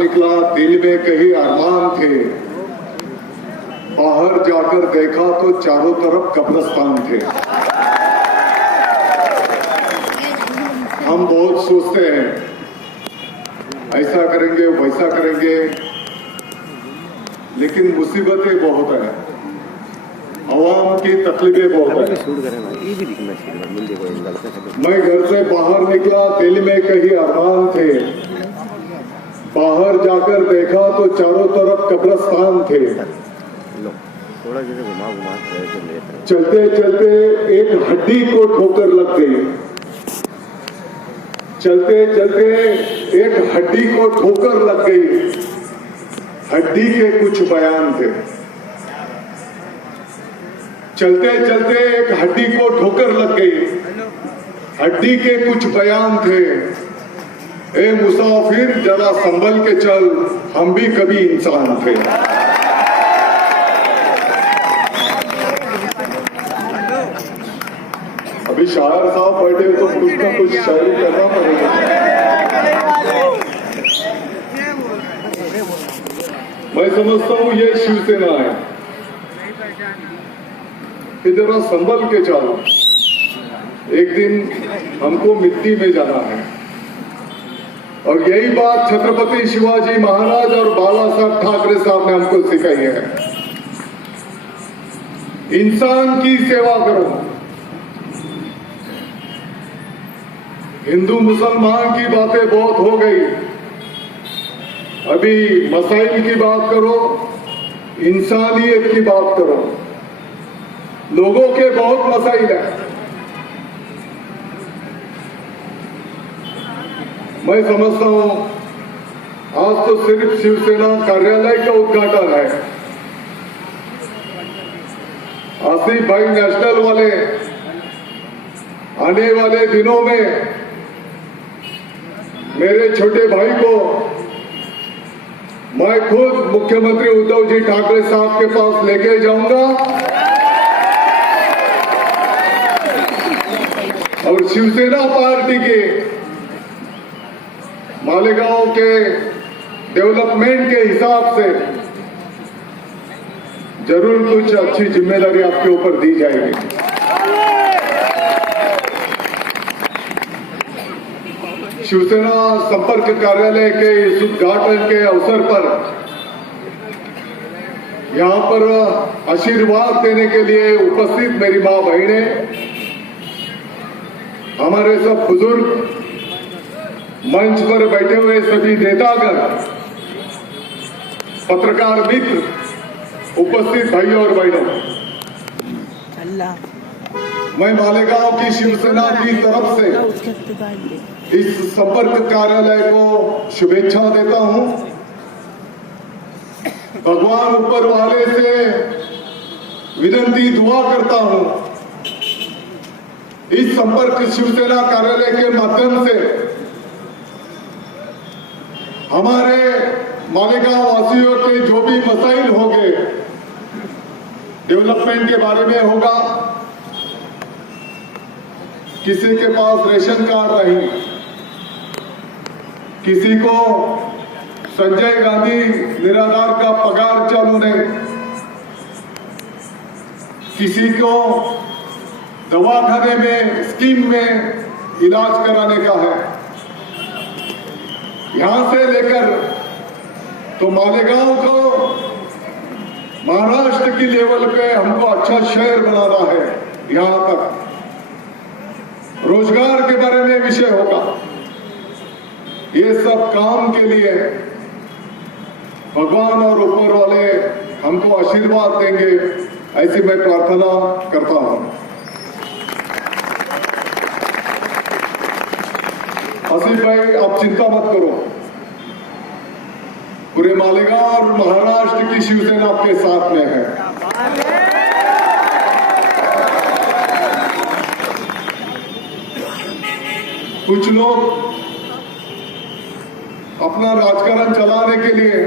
निकला दिल में कहीं अरमान थे, बाहर जाकर देखा तो चारों तरफ कब्रिस्तान थे। हम बहुत सोचते हैं ऐसा करेंगे वैसा करेंगे, लेकिन मुसीबतें बहुत है, आवाम की तकलीफें बहुत है। मैं घर से बाहर निकला दिल में कहीं अरमान थे, बाहर जाकर देखा तो चारों तरफ कब्रिस्तान थे। चलते चलते एक हड्डी को ठोकर लग गई, चलते चलते एक हड्डी को ठोकर लग गई। हड्डी के कुछ बयान थे, चलते चलते एक हड्डी को ठोकर लग गई। हड्डी के कुछ बयान थे, ए मुसाफिर जरा संभल के चल, हम भी कभी इंसान थे। अभी शायर साहब बैठे तो कुछ ना कुछ शायरी करना पड़ेगा। मैं समझता हूं ये शिवसेना है कि जरा संभल के चलो, एक दिन हमको मिट्टी में जाना है। और यही बात छत्रपति शिवाजी महाराज और बाला साहब ठाकरे साहब ने हमको सिखाई है। इंसान की सेवा करो। हिंदू मुसलमान की बातें बहुत हो गई, अभी मसाइल की बात करो, इंसानियत की बात करो। लोगों के बहुत मसाइल है। मैं समझता हूं आज तो सिर्फ शिवसेना कार्यालय का उद्घाटन है। आसिफ भाई नेशनल वाले आने वाले दिनों में मेरे छोटे भाई को मैं खुद मुख्यमंत्री उद्धव जी ठाकरे साहब के पास लेके जाऊंगा और शिवसेना पार्टी के मालेगांव के डेवलपमेंट के हिसाब से जरूर कुछ अच्छी जिम्मेदारी आपके ऊपर दी जाएगी। शिवसेना संपर्क कार्यालय के इस उद्घाटन के अवसर पर यहां पर आशीर्वाद देने के लिए उपस्थित मेरी मां बहनें, हमारे सब बुजुर्ग, मंच पर बैठे हुए सभी नेतागण, पत्रकार मित्र, उपस्थित भाइयों और बहनों, मैं मालेगांव की शिवसेना की तरफ से इस संपर्क कार्यालय को शुभेच्छा देता हूं। भगवान ऊपर वाले से विनती दुआ करता हूं, इस संपर्क शिवसेना कार्यालय के माध्यम से हमारे मालेगांव वासियों के जो भी मसाइल होंगे, डेवलपमेंट के बारे में होगा, किसी के पास रेशन कार्ड नहीं, किसी को संजय गांधी निराधार का पगार चालू नहीं, किसी को दवाखाने में स्कीम में इलाज कराने का है, यहां से लेकर तो मालेगांव को महाराष्ट्र की लेवल पे हमको अच्छा शहर बनाना है। यहां तक रोजगार के बारे में विषय होगा। ये सब काम के लिए भगवान और ऊपर वाले हमको आशीर्वाद देंगे, ऐसी मैं प्रार्थना करता हूं। आसिफ भाई, आप चिंता मत करो, पूरे मालेगांव और महाराष्ट्र की शिवसेना आपके साथ में है। कुछ लोग अपना राजकारण चलाने के लिए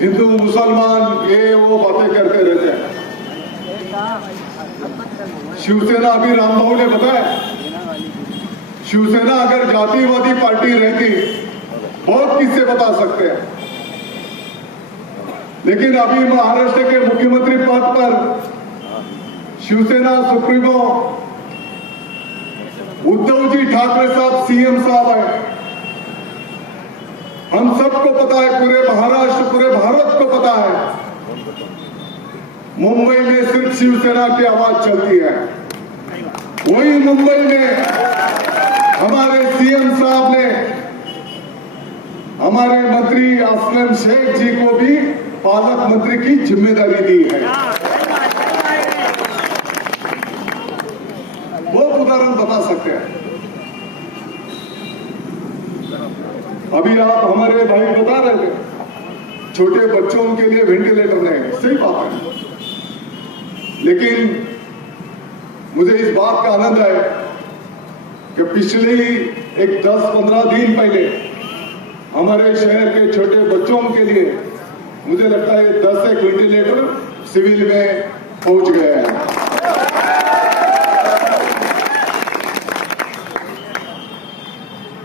हिंदू मुसलमान ये वो बातें करते रहते हैं। शिवसेना, अभी रामबाबू ने बताया, शिवसेना अगर जातिवादी पार्टी रहती बहुत किस्से बता सकते हैं, लेकिन अभी महाराष्ट्र के मुख्यमंत्री पद पर शिवसेना सुप्रीमो उद्धव जी ठाकरे साहब सीएम साहब है। हम सबको पता है, पूरे महाराष्ट्र पूरे भारत को पता है, मुंबई में सिर्फ शिवसेना की आवाज चलती है। वही मुंबई में हमारे सीएम साहब ने हमारे मंत्री असलम शेख जी को भी पालक मंत्री की जिम्मेदारी दी है। वो उदाहरण बता सकते हैं। अभी आप हमारे भाई बता रहे थे, छोटे बच्चों के लिए वेंटिलेटर नहीं, सही बात है, लेकिन मुझे इस बात का आनंद है कि पिछले ही एक 10-15 दिन पहले हमारे शहर के छोटे बच्चों के लिए मुझे लगता है 10 एक वेंटिलेटर सिविल में पहुंच गए हैं।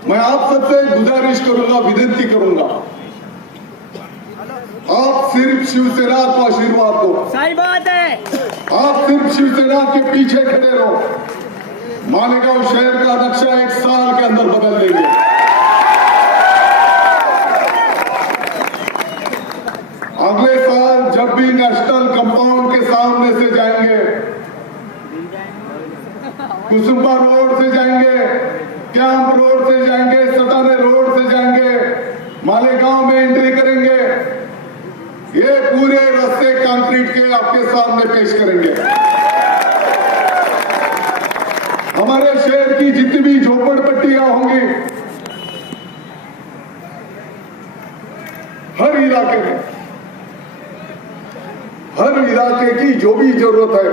मैं आप सबसे गुजारिश करूंगा, विनती करूंगा, आप सिर्फ शिवसेना को आशीर्वाद दो। सही बात है। आप सिर्फ शिवसेना के पीछे खड़े रहो। मालेगांव शहर का नक्शा 1 साल के अंदर बदल देंगे। अगले साल जब भी नेशनल कंपाउंड के सामने से जाएंगे, कुसुम्बा रोड से जाएंगे, कैंप रोड से जाएंगे, सटाने रोड से जाएंगे, मालेगांव में एंट्री करेंगे, ये पूरे रास्ते कंक्रीट के आपके सामने पेश करेंगे। हमारे शहर की जितनी भी झोपड़पट्टियां होंगी, हर इलाके की जो भी जरूरत है,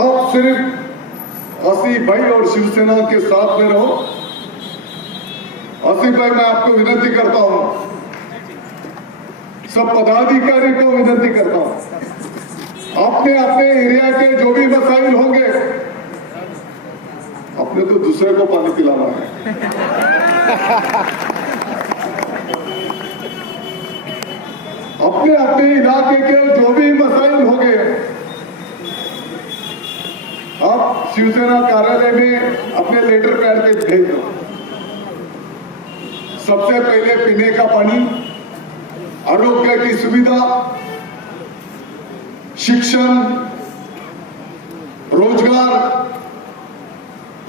आप सिर्फ आसिफ भाई और शिवसेना के साथ में रहो। आसिफ भाई, मैं आपको विनती करता हूं, सब पदाधिकारी को विनती करता हूं, अपने अपने एरिया के जो भी मसाइल होंगे, अपने तो दूसरे को पानी पिलाना है। अपने अपने इलाके के जो भी मसाइल होंगे, आप शिवसेना कार्यालय में अपने लेटर पैड के भेज दो। सबसे पहले पीने का पानी, आरोग्य की सुविधा, शिक्षण, रोजगार,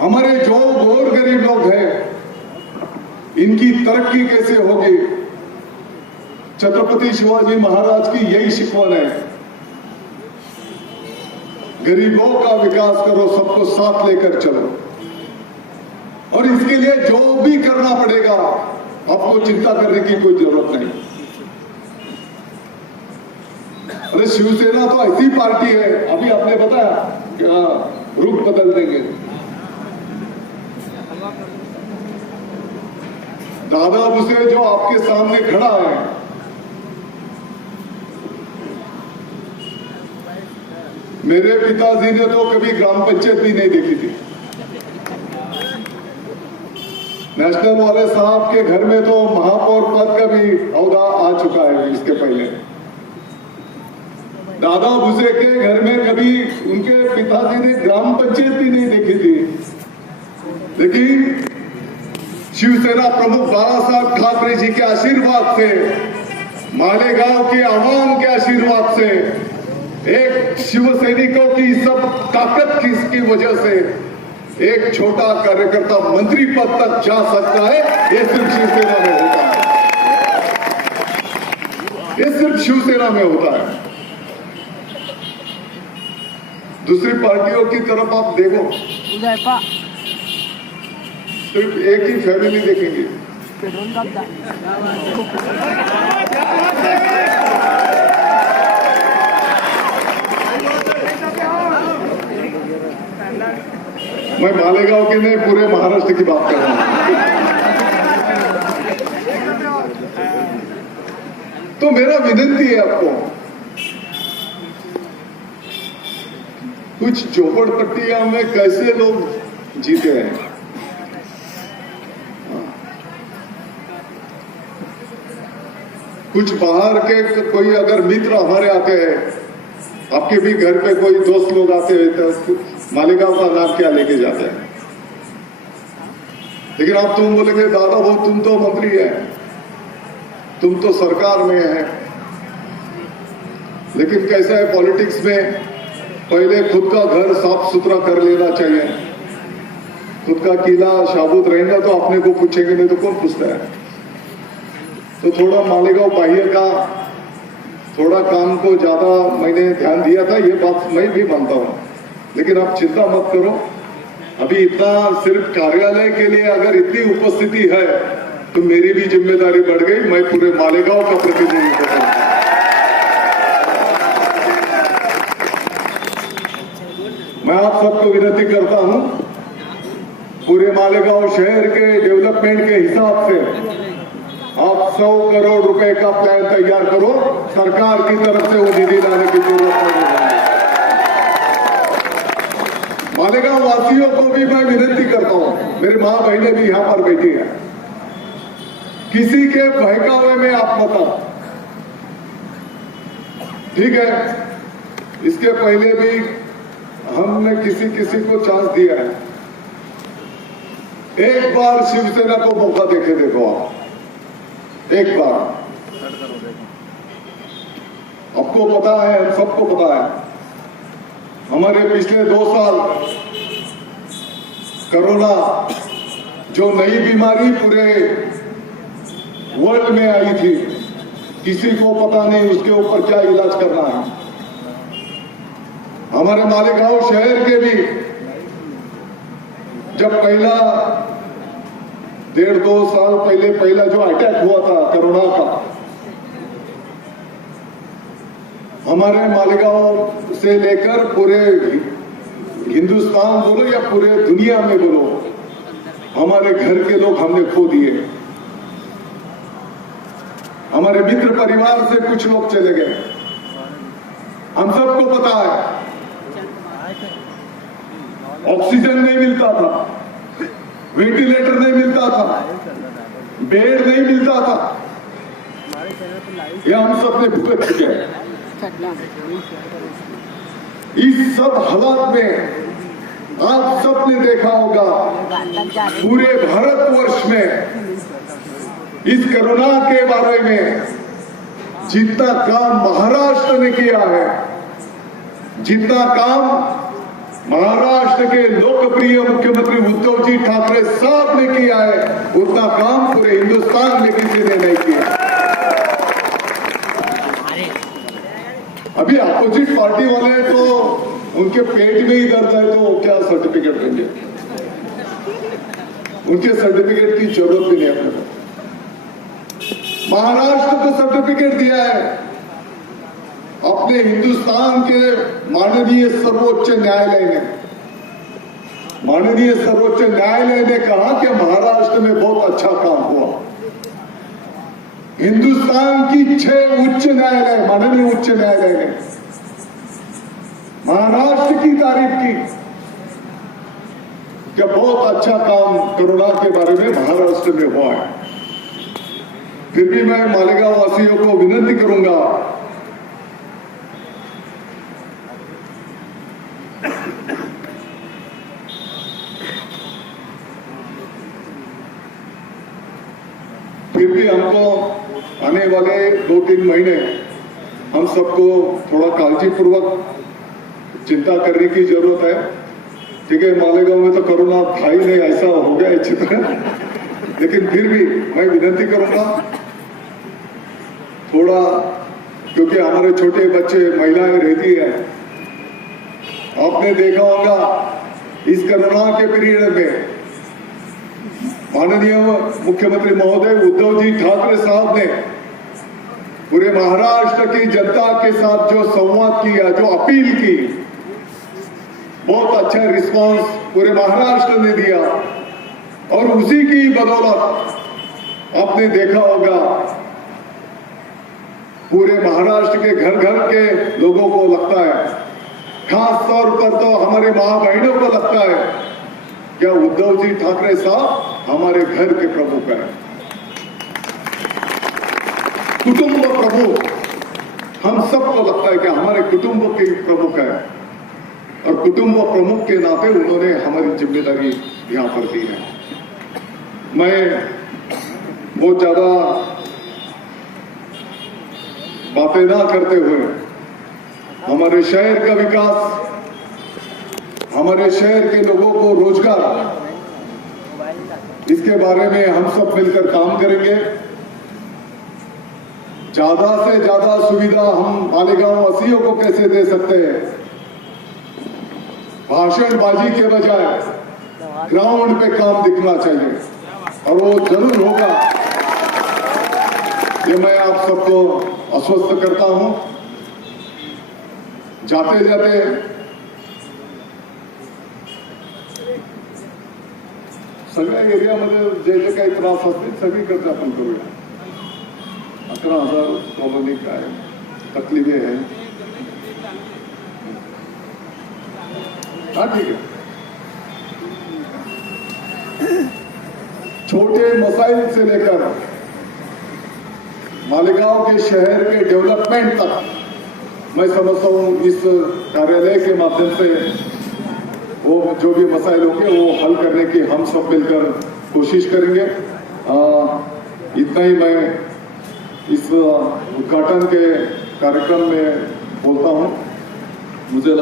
हमारे जो और गरीब लोग हैं, इनकी तरक्की कैसे होगी। छत्रपति शिवाजी महाराज की यही शिकवण है, गरीबों का विकास करो, सबको साथ लेकर चलो, और इसके लिए जो भी करना पड़ेगा आपको चिंता करने की कोई जरूरत नहीं। अरे शिवसेना तो ऐसी पार्टी है, अभी आपने बताया कि रुख बदल देंगे। दादा भुसे जो आपके सामने खड़ा है, मेरे पिताजी ने तो कभी ग्राम पंचायत भी नहीं देखी थी। नेशनल वाले साहब के घर में तो महापौर पद का भी औहदा आ चुका है इसके पहले। दादा भुसे के घर में कभी उनके पिताजी ने ग्राम पंचायत भी नहीं देखी थी, लेकिन शिवसेना प्रमुख बाला साहब ठाकरे जी के आशीर्वाद से, मालेगांव के आवाम के आशीर्वाद से, एक शिव सैनिकों की सब ताकत की वजह से एक छोटा कार्यकर्ता मंत्री पद तक जा सकता है। ये सिर्फ शिवसेना में होता है, ये सिर्फ शिवसेना में होता है। दूसरी पार्टियों की तरफ आप देखो, सिर्फ एक ही फैमिली देखेंगे। मैं मालेगांव के नहीं, पूरे महाराष्ट्र की बात कर रहा हूं। तो मेरा विनती है आपको, कुछ झोपड़पट्टियां में कैसे लोग जीते हैं, कुछ बाहर के कोई अगर मित्र हमारे आते हैं, आपके भी घर पे कोई दोस्त लोग आते हैं तो मालेगांव का नाम क्या लेके जाते हैं। लेकिन आप तुम बोलेंगे दादा वो तुम तो मंत्री है, तुम तो सरकार में है। लेकिन कैसा है पॉलिटिक्स में, पहले खुद का घर साफ सुथरा कर लेना चाहिए। खुद का किला शाबूत रहेगा तो अपने को पूछेंगे, नहीं तो कौन पूछता है। तो थोड़ा मालेगांव बाह्य का थोड़ा काम को ज्यादा मैंने ध्यान दिया था, ये बात मैं भी मानता हूं। लेकिन आप चिंता मत करो, अभी इतना सिर्फ कार्यालय के लिए अगर इतनी उपस्थिति है तो मेरी भी जिम्मेदारी बढ़ गई, मैं पूरे मालेगांव का प्रतिनिधित्व करूंगा। मैं आप सबको विनती करता हूं, पूरे मालेगांव शहर के डेवलपमेंट के हिसाब से आप 100 करोड़ रुपए का प्लान तैयार करो। सरकार की तरफ से वो निधि लाने की जरूरत नहीं है। मालेगांव वासियों को भी मैं विनती करता हूं, मेरी मां बहनें भी यहां पर बैठी है, किसी के बहकावे में आप मत आओ, ठीक है। इसके पहले भी हमने किसी को चांस दिया है। एक बार शिवसेना को मौका देके देखो आप, एक बार। आपको पता है, हम सबको पता है, हमारे पिछले 2 साल कोरोना जो नई बीमारी पूरे वर्ल्ड में आई थी, किसी को पता नहीं उसके ऊपर क्या इलाज करना है। हमारे मालेगांव शहर के भी जब पहला 1.5-2 साल पहला जो अटैक हुआ था कोरोना का, हमारे मालेगांव से लेकर पूरे हिंदुस्तान बोलो या पूरे दुनिया में बोलो, हमारे घर के लोग हमने खो दिए। हमारे मित्र परिवार से कुछ लोग चले गए। हम सबको पता है ऑक्सीजन नहीं मिलता था, वेंटिलेटर नहीं मिलता था, बेड नहीं मिलता था, ये हम सब ने भुगत चुके हैं। इस सब हालात में आप सबने देखा होगा पूरे भारतवर्ष में इस कोरोना के बारे में जितना काम महाराष्ट्र ने किया है, जितना काम महाराष्ट्र के लोकप्रिय मुख्यमंत्री उद्धव जी ठाकरे साहब ने किया है, उतना काम पूरे हिंदुस्तान में किसी ने नहीं किया। अभी अपोजिट पार्टी वाले तो उनके पेट में ही दर्द है तो क्या सर्टिफिकेट देंगे, उनके सर्टिफिकेट की जरूरत भी नहीं अपने को। महाराष्ट्र को सर्टिफिकेट दिया है अपने हिंदुस्तान के माननीय सर्वोच्च न्यायालय ने कहा कि महाराष्ट्र में बहुत अच्छा काम हुआ। हिंदुस्तान की 6 उच्च न्यायालय, माननीय उच्च न्यायालय ने महाराष्ट्र की तारीफ की कि बहुत अच्छा काम कोरोना के बारे में महाराष्ट्र में हुआ है। फिर भी मैं मालेगांव वासियों को विनती करूंगा, फिर भी हमको आने वाले 2-3 महीने हम सबको थोड़ा काळजीपूर्वक चिंता करने की जरूरत है। ठीक है, मालेगांव में तो कोरोना था ही नहीं, ऐसा हो गया अच्छी तरह, लेकिन फिर भी मैं विनती करूंगा थोड़ा, क्योंकि हमारे छोटे बच्चे महिलाएं रहती है, आपने देखा होगा इस कोरोना के पीरियड में माननीय मुख्यमंत्री महोदय उद्धव जी ठाकरे साहब ने पूरे महाराष्ट्र की जनता के साथ जो संवाद किया, जो अपील की, बहुत अच्छा रिस्पांस पूरे महाराष्ट्र ने दिया। और उसी की बदौलत आपने देखा होगा पूरे महाराष्ट्र के घर घर के लोगों को लगता है, खास तौर पर तो हमारे मां बहनों को लगता है क्या उद्धव जी ठाकरे साहब हमारे घर के प्रमुख हैं। कुटुंब प्रभु हम सबको लगता है कि हमारे कुटुंब के प्रमुख है, और कुटुंब प्रमुख के नाते उन्होंने हमारी जिम्मेदारी यहां पर दी है। मैं बहुत ज्यादा बातें ना करते हुए हमारे शहर का विकास, हमारे शहर के लोगों को रोजगार, इसके बारे में हम सब मिलकर काम करेंगे। ज्यादा से ज्यादा सुविधा हम मालेगांव वासियों को कैसे दे सकते हैं, भाषणबाजी के बजाय ग्राउंड पे काम दिखना चाहिए, और वो जरूर होगा, ये मैं आप सबको आश्वस्त करता हूं। जाते जाते सगळ्या एरियामध्ये जे जे काही त्रास असतील सगळीकडे आपण करूया। 11,000 कॉलोनी काय तकलीफें हैं, हाँ ठीक है। छोटे मसाइल से लेकर मालेगांव के शहर के डेवलपमेंट तक मैं समझता हूं इस कार्यालय के माध्यम से वो जो भी मसाइल होंगे वो हल करने की हम सब मिलकर कोशिश करेंगे। इतना ही मैं इस उद्घाटन के कार्यक्रम में बोलता हूं। मुझे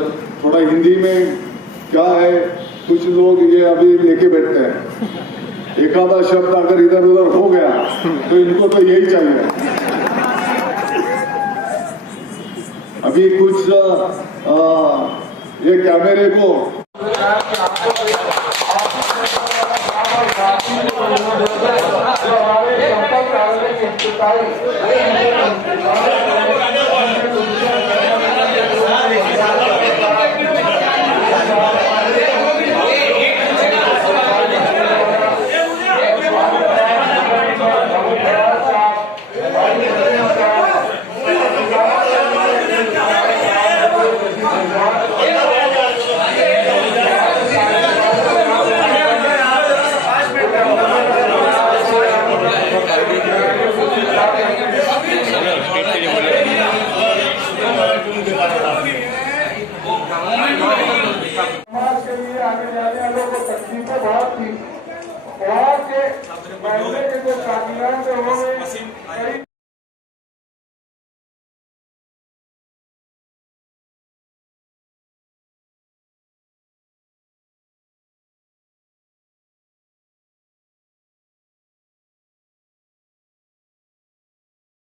थोड़ा हिंदी में क्या है, कुछ लोग ये अभी लेके बैठते हैं, एक आधा शब्द अगर इधर उधर हो गया तो इनको तो यही चाहिए। अभी कुछ ये कैमरे को